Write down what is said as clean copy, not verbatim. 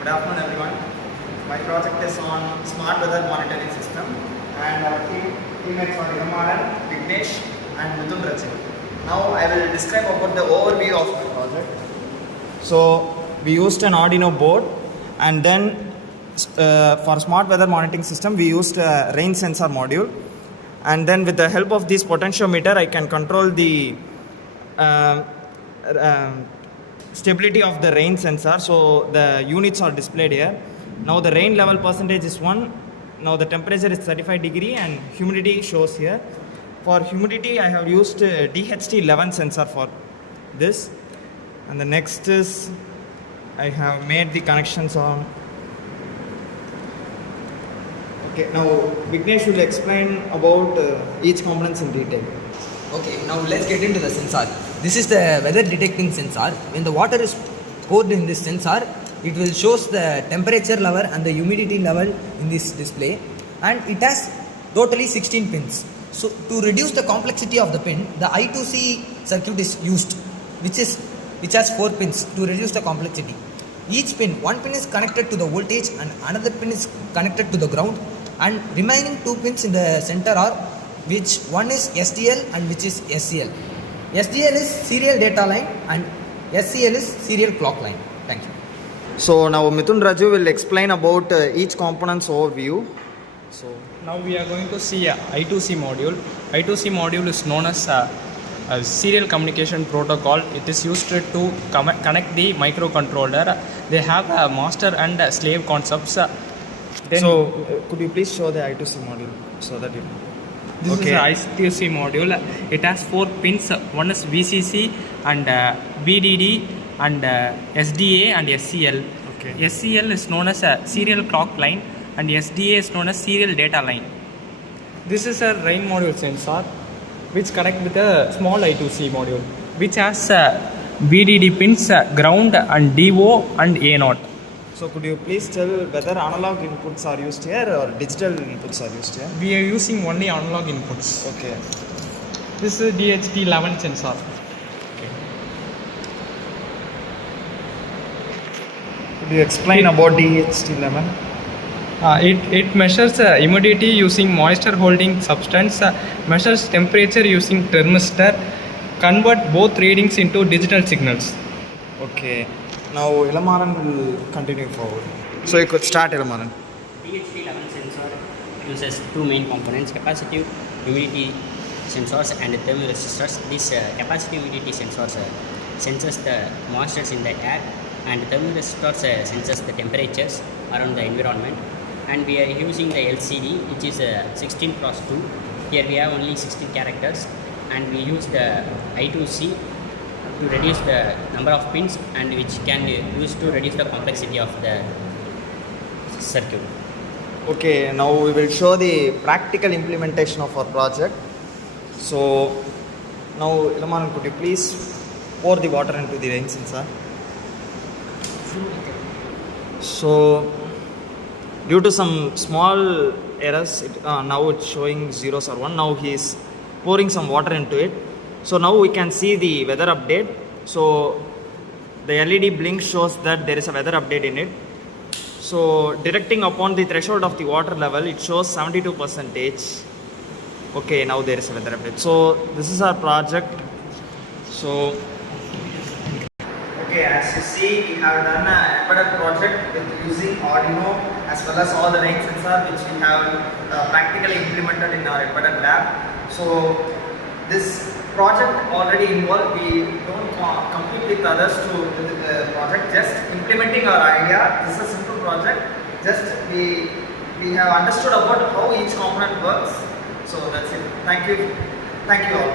Good afternoon everyone. My project is on smart weather monitoring system and our teammates are Iramaran, Vignesh and Mithun Rachit. Now I will describe about the overview of my project. So we used an Arduino board and then for smart weather monitoring system we used a rain sensor module, and then with the help of this potentiometer I can control the stability of the rain sensor. So the units are displayed here. Now the rain level percentage is 1. Now the temperature is 35 degree and humidity shows here. For humidity I have used DHT11 sensor for this. And the next is I have made the connections on. Okay, now Vignesh will explain about each components in detail. Okay, now let's get into the sensor. This is the weather detecting sensor. When the water is poured in this sensor, it will shows the temperature level and the humidity level in this display, and it has totally 16 pins. So to reduce the complexity of the pin, the I2C circuit is used, which has 4 pins to reduce the complexity. Each pin, one pin is connected to the voltage and another pin is connected to the ground, and remaining 2 pins in the center are which one is SDL and which is SCL. SDL is serial data line and SCL is serial clock line. Thank you. So now Mithun Raju will explain about each component's overview. So now we are going to see a I2C module. I2C module is known as a serial communication protocol. It is used to connect the microcontroller. They have a master and a slave concepts. Could you please show the I2C module so that you This is the I2C module. It has 4 pins. One is VCC and VDD and SDA and SCL. Okay. SCL is known as a serial clock line and SDA is known as serial data line. This is a rain module sensor which connect with a small I2C module which has VDD pins, ground and DO and A0. So could you please tell whether analog inputs are used here or digital inputs are used here? We are using only analog inputs. Okay. This is DHT11 sensor. Could you explain about DHT11? It measures humidity using moisture holding substance, measures temperature using thermistor, convert both readings into digital signals. Okay. Now Ilamaran will continue forward. So you could start, Ilamaran. DHT11 sensor uses 2 main components: capacitive humidity sensors and thermoresistors. This capacitive humidity sensors senses the moistures in the air, and thermoresistors senses the temperatures around the environment. And we are using the LCD, which is 16x2. Here we have only 16 characters, and we use the I2C to reduce the number of pins, and which can be used to reduce the complexity of the circuit. Okay, now we will show the practical implementation of our project. So now Ilamaran, could you please pour the water into the rain sensor? So due to some small errors, now it's showing zeros or 1. Now he is pouring some water into it. So now we can see the weather update. So the LED blink shows that there is a weather update in it. So detecting upon the threshold of the water level, it shows 72%. Okay, now there is a weather update. So this is our project. So okay, as you see, we have done an embedded project with using Arduino as well as all the rain sensor which we have practically implemented in our embedded lab. So this project already involved, we don't compete with others to do the project, just implementing our idea. This is a simple project, just we have understood about how each component works. So that's it. Thank you all.